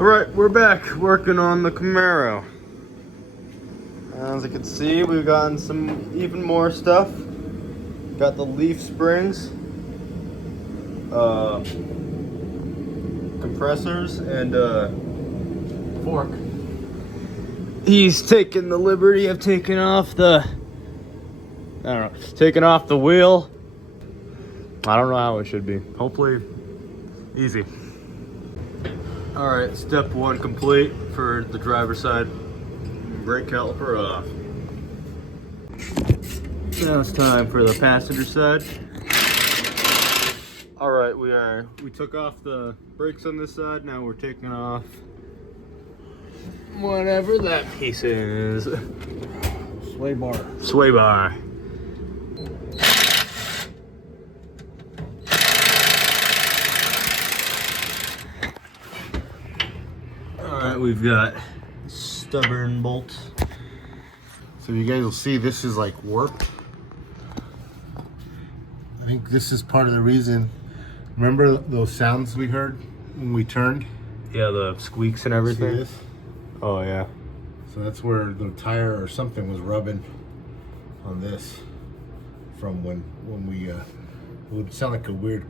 Alright, we're back working on the Camaro. As you can see, we've gotten some even more stuff. Got the leaf springs, compressors, and fork. He's taken the liberty of taking off the, taking off the wheel. I don't know how it should be. Hopefully, easy. All right, step one complete for the driver's side. Brake caliper off. Now it's time for the passenger side. All right, we took off the brakes on this side. Now we're taking off whatever that piece is. Sway bar. Sway bar. Alright, we've got stubborn bolts. So you guys will see this is like warped. I think this is part of the reason. Remember those sounds we heard when we turned? Yeah, the squeaks and everything. See this? Oh yeah. So that's where the tire or something was rubbing on this from when we it would sound like a weird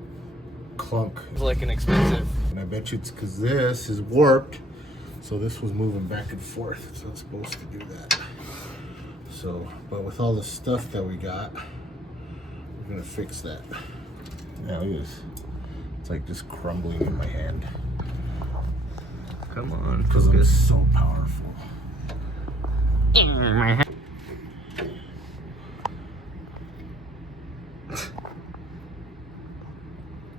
clunk. It's like an expensive. And I bet you it's because this is warped, so this was moving back and forth. It's not supposed to do that. So, but with all the stuff that we got, we're gonna fix that. Yeah, look at this. It's like just crumbling in my hand. Come on, because I'm focus. so powerful. Yeah,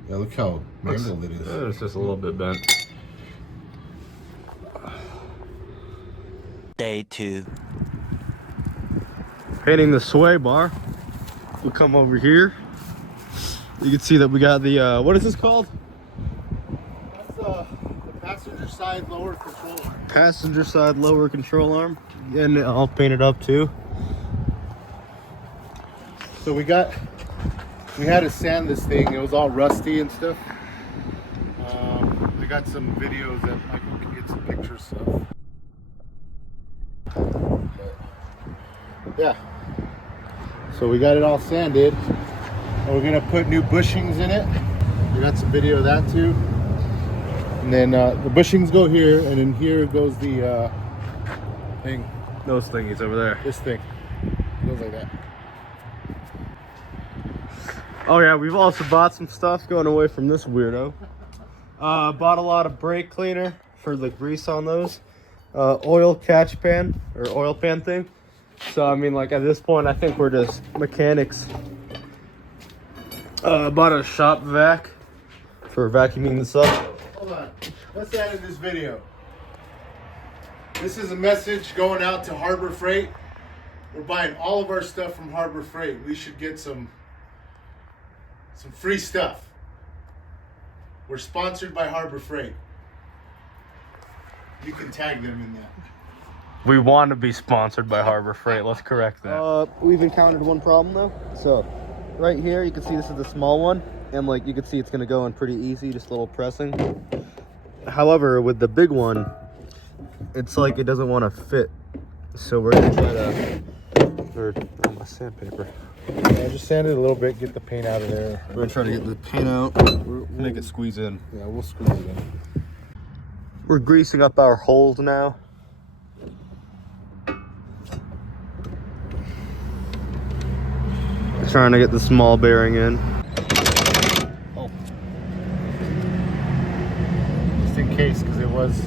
look how mangled it is. It's just a little bit bent. Day 2. Painting the sway bar. We'll come over here. You can see that we got the, what is this called? That's the passenger side lower control arm. Passenger side lower control arm. And I'll paint it up too. So we had to sand this thing. It was all rusty and stuff. I got some videos that Michael can get some pictures of. But, yeah. So we got it all sanded. And we're gonna put new bushings in it. We got some video of that too. And then the bushings go here, and then here goes the thing. Those thingies over there. This thing. It goes like that. Oh yeah, we've also bought some stuff going away from this weirdo. Bought a lot of brake cleaner for the grease on those. Oil catch pan, or oil pan thing. So I mean, like at this point, I think we're just mechanics. Bought a shop vac for vacuuming this up. Hold on, let's add in this video. This is a message going out to Harbor Freight. We're buying all of our stuff from Harbor Freight. We should get some free stuff. We're sponsored by Harbor Freight. You can tag them in that. We want to be sponsored by Harbor Freight. Let's correct that. We've encountered one problem though. So right here, you can see this is the small one. And like you can see it's going to go in pretty easy, just a little pressing. However, with the big one, it's like it doesn't want to fit. So we're going to try to... Oh, my sandpaper. Yeah, just sand it a little bit, get the paint out of there. We're going to try to get the paint out. Make it squeeze in. Yeah, we'll squeeze it in. We're greasing up our holes now. Trying to get the small bearing in. Oh. Just in case, because it was...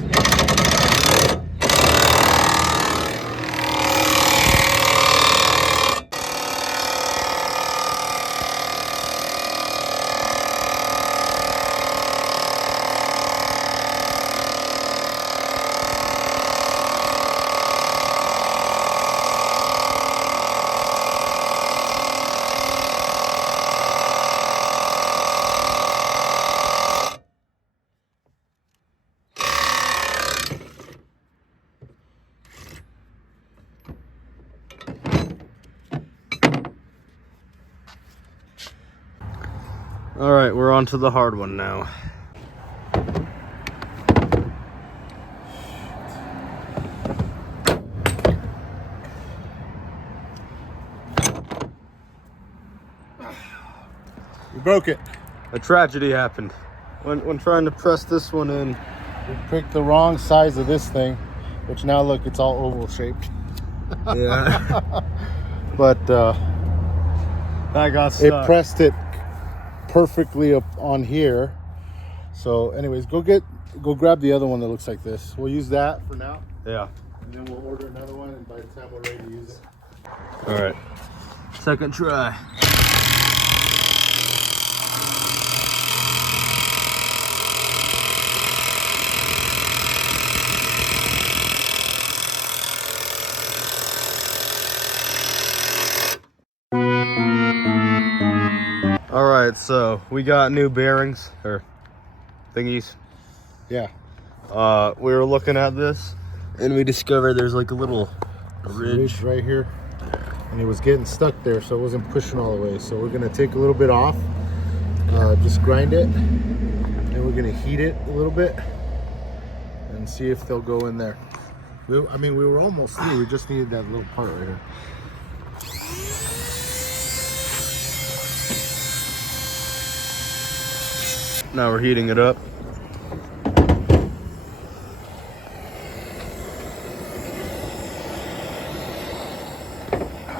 All right, we're on to the hard one now. We broke it. A tragedy happened. When trying to press this one in. We picked the wrong size of this thing, which now look, it's all oval shaped. Yeah. But I got it stuck. pressed it perfectly up on here. So anyways, go grab the other one that looks like this. We'll use that for now. Yeah. And then we'll order another one, and by the time we're ready to use it. All right. Second try. All right, so we got new bearings or thingies. Yeah. We were looking at this and we discovered there's like a little ridge right here, and it was getting stuck there, so it wasn't pushing all the way. So we're gonna take a little bit off, just grind it, and we're gonna heat it a little bit and see if they'll go in there. I mean, we were almost through. We just needed that little part right here. Now we're heating it up.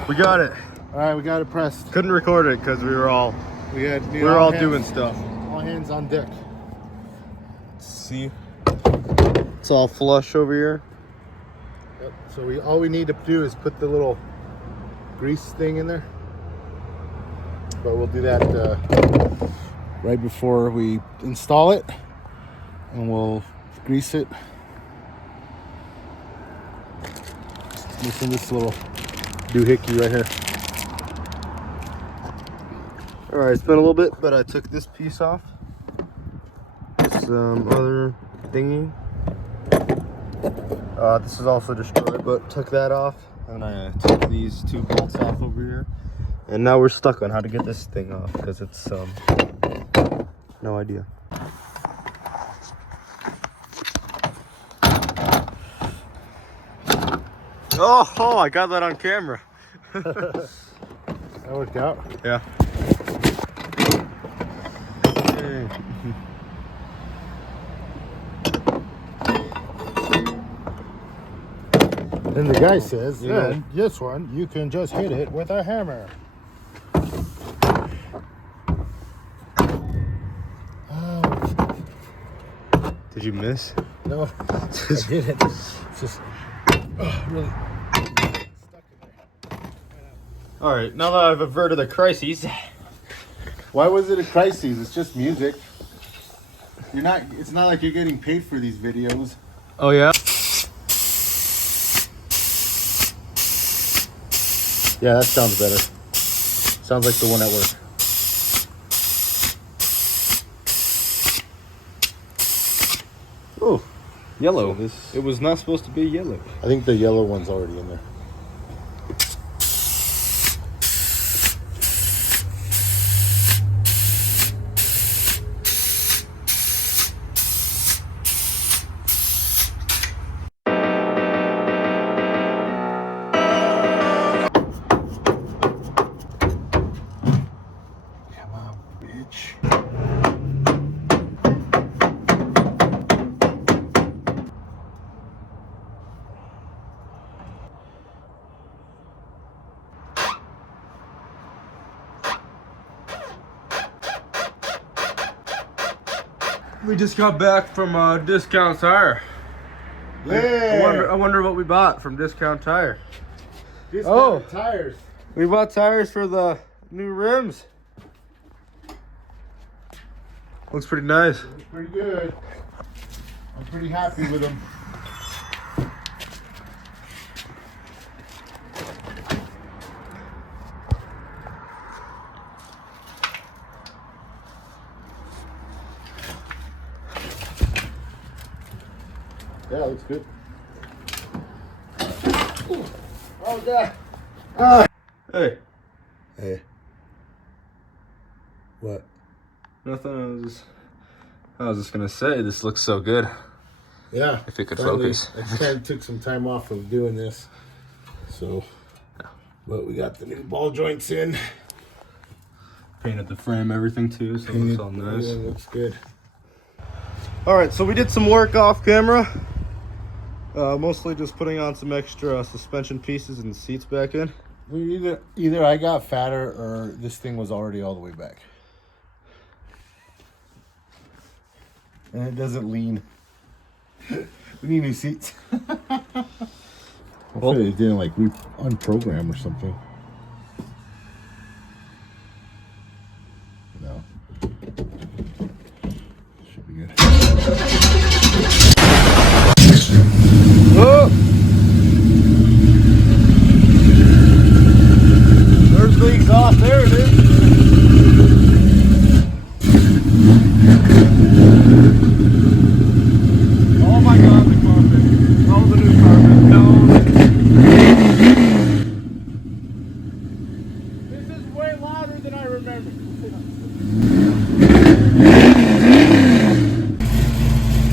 We got it. All right, we got it pressed. Couldn't record it because we were all doing stuff. All hands on deck. See, it's all flush over here. Yep. So all we need to do is put the little grease thing in there, but we'll do that right before we install it, and we'll grease it. Using this little doohickey right here. All right, it's been a little bit, but I took this piece off. Some other thingy. This is also destroyed, but took that off, and I took these two bolts off over here. And now we're stuck on how to get this thing off because it's no idea. Oh, I got that on camera. That worked out. Yeah. Then the guy says, yeah, this one, you can just hit it with a hammer. Did you miss? No, I didn't. It's just really stuck in there. All right, now that I've averted a crisis. Why was it a crisis? It's just music. It's not like you're getting paid for these videos. Oh yeah? Yeah, that sounds better. Sounds like the one at work. Oh, yellow. So It was not supposed to be yellow. I think the yellow one's already in there. We just got back from Discount Tire. Yeah. I wonder what we bought from Discount Tire. Discounted tires. We bought tires for the new rims. Looks pretty nice. Looks pretty good. I'm pretty happy with them. Yeah, looks good. Oh, God. Hey. Hey. What? Nothing. I was just gonna say this looks so good. Yeah. If it could finally, focus. I kind of took some time off of doing this. So, but we got the new ball joints in. Painted the frame, everything too, so it looks all nice. Yeah, looks good. All right, so we did some work off camera. Mostly just putting on some extra suspension pieces and seats back in. Either I got fatter or this thing was already all the way back. And it doesn't lean. We need new seats. Hopefully it didn't like unprogram or something. No. Should be good. Oh! There's the exhaust. There it is. Oh my God, the carpet. Oh, the new carpet. No. This is way louder than I remember.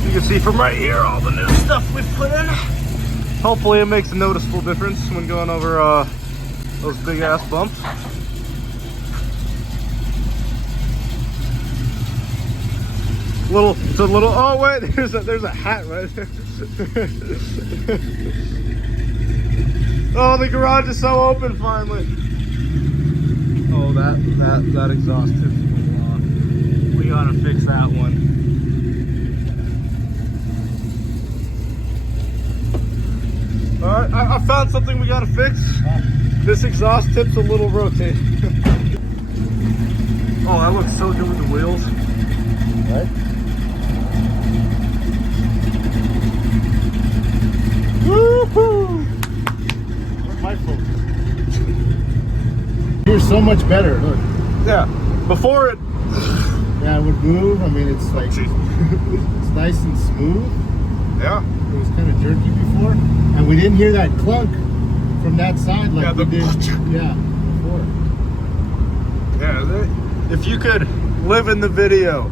You can see from right here all the new stuff we've put in. Hopefully it makes a noticeable difference when going over those big ass bumps. It's a little, oh wait, there's a hat right there. Oh, the garage is so open finally. Oh, that exhaust tip. We gotta fix that one. Alright, I found something we gotta fix. This exhaust tip's a little rotated. Oh, that looks so good with the wheels. Right? Woohoo! Where's my phone? Here's so much better. Look. Yeah, before it. Yeah, it would move. I mean, it's like it's nice and smooth. Yeah. It was kind of jerky before, and we didn't hear that clunk from that side like we did. Yeah, before. Yeah, if you could live in the video,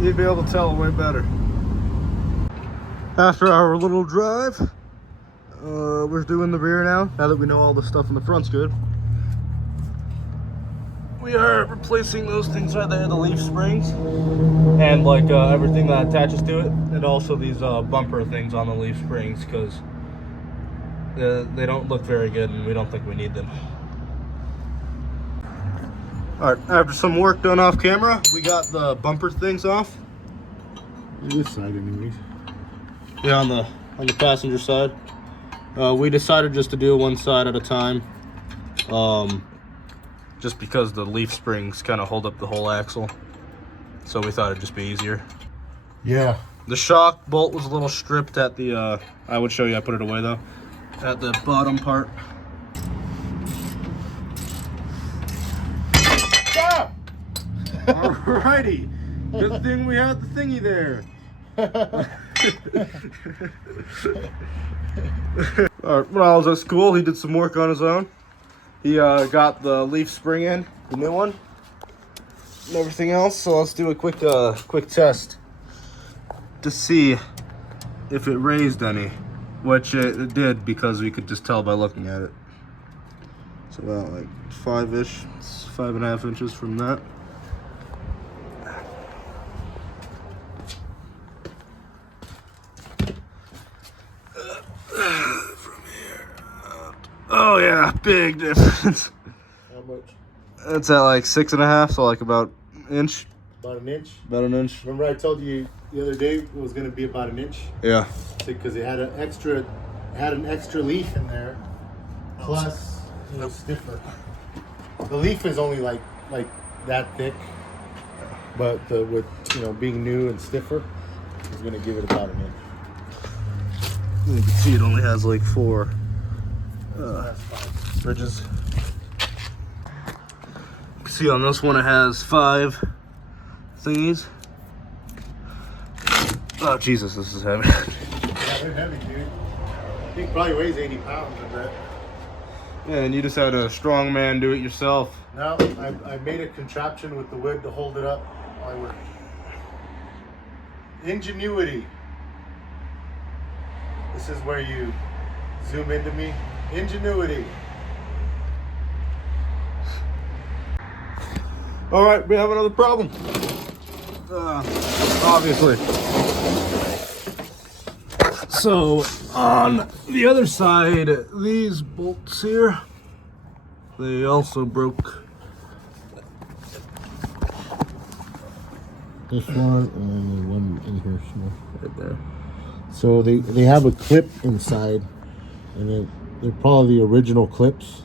you'd be able to tell way better. After our little drive, we're doing the rear now that we know all the stuff in the front's good. We are replacing those things right there, the leaf springs, and like everything that attaches to it, and also these bumper things on the leaf springs, because they don't look very good and we don't think we need them. Alright, after some work done off camera, we got the bumper things off. This side anyways. Yeah, on the passenger side. We decided just to do one side at a time. Just because the leaf springs kind of hold up the whole axle. So we thought it'd just be easier. Yeah. The shock bolt was a little stripped at the, I would show you, I put it away though, at the bottom part. Stop! Alrighty. Good thing we had the thingy there. Alright, when I was at school, he did some work on his own. He got the leaf spring in, the new one, and everything else. So let's do a quick test to see if it raised any, which it did because we could just tell by looking at it. It's about like 5-ish, 5.5 inches from that. Oh yeah, big difference. How much? It's at like 6.5, so like about an inch. About an inch? About an inch. Remember I told you the other day it was going to be about an inch? Yeah. Because it had an extra leaf in there, plus it was stiffer. The leaf is only like that thick, but with being new and stiffer, it's going to give it about an inch. You can see it only has like 4 ridges. You can see on this one it has 5 thingies. Oh Jesus, this is heavy. Yeah, they're heavy, dude. I think probably weighs 80 pounds, I bet. Yeah, and you just had a strong man do it yourself. No, I made a contraption with the wood to hold it up while I work. Ingenuity. This is where you zoom into me. Ingenuity. All right, we have another problem. Obviously. So on the other side, these bolts here, they also broke. This one and the one in here small. Right there. So they have a clip inside, and they're probably the original clips.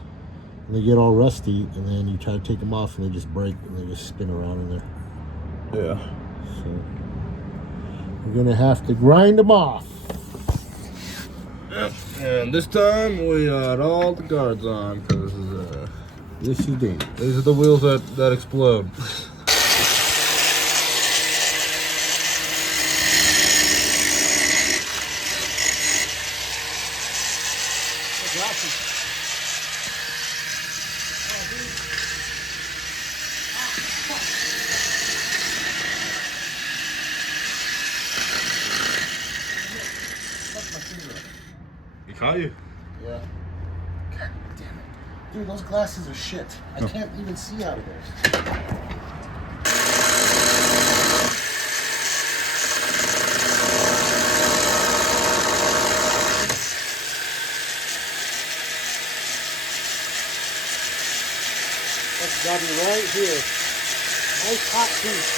And they get all rusty, and then you try to take them off, and they just break, and they just spin around in there. Yeah. So we're gonna have to grind them off. Yep. And this time we got all the guards on because This is dangerous. these are the wheels that explode. He caught you. Yeah. God damn it. Dude, those glasses are shit. I can't even see out of those. That's got me right here. Nice hot piece.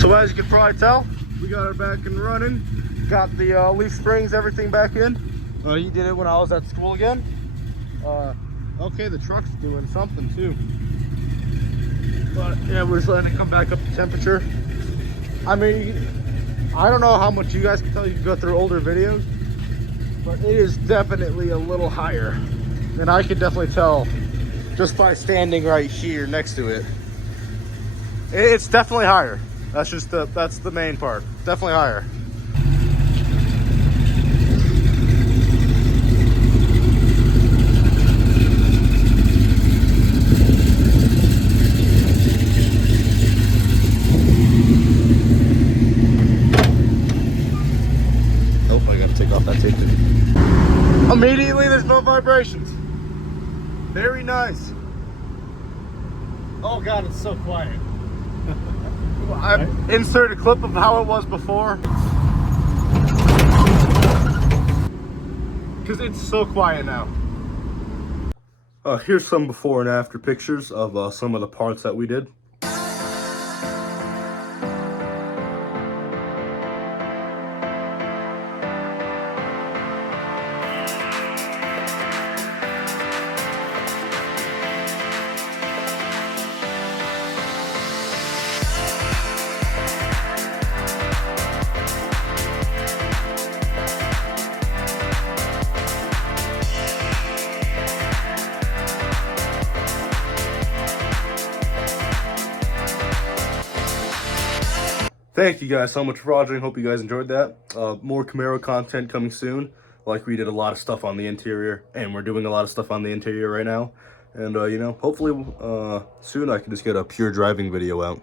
So as you can probably tell, we got it back and running. Got the leaf springs, everything back in. He did it when I was at school again. Okay, the truck's doing something too. But yeah, we're just letting it come back up to temperature. I mean, I don't know how much you guys can tell. You can go through older videos, but it is definitely a little higher. And I can definitely tell just by standing right here next to it. It's definitely higher. That's the main part. Definitely higher. Oh, I gotta take off that tape. Immediately, there's no vibrations. Very nice. Oh god, it's so quiet. I inserted a clip of how it was before. Because it's so quiet now. Here's some before and after pictures of some of the parts that we did. Thank you guys so much for watching. Hope you guys enjoyed that. More Camaro content coming soon. Like, we did a lot of stuff on the interior, and we're doing a lot of stuff on the interior right now. And, you know, hopefully soon I can just get a pure driving video out.